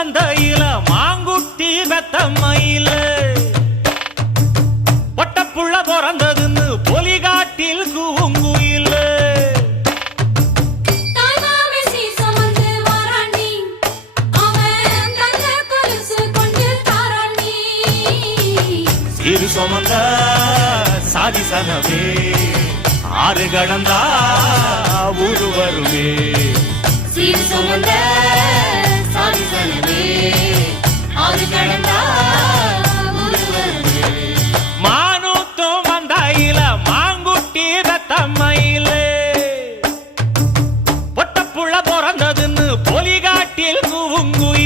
மந்தையில மாங்குட்டி பெத்தம்மையில பொட்டப்புள்ள பிறந்ததுன்னு பொலிகாட்டில் கூங்குயில சிறு சுமந்த சாதி சனமே ஆறு கடந்தா மயிலே பொட்டப்புள்ள பிறந்ததுன்னு பொலிகாட்டில் கூங்குயில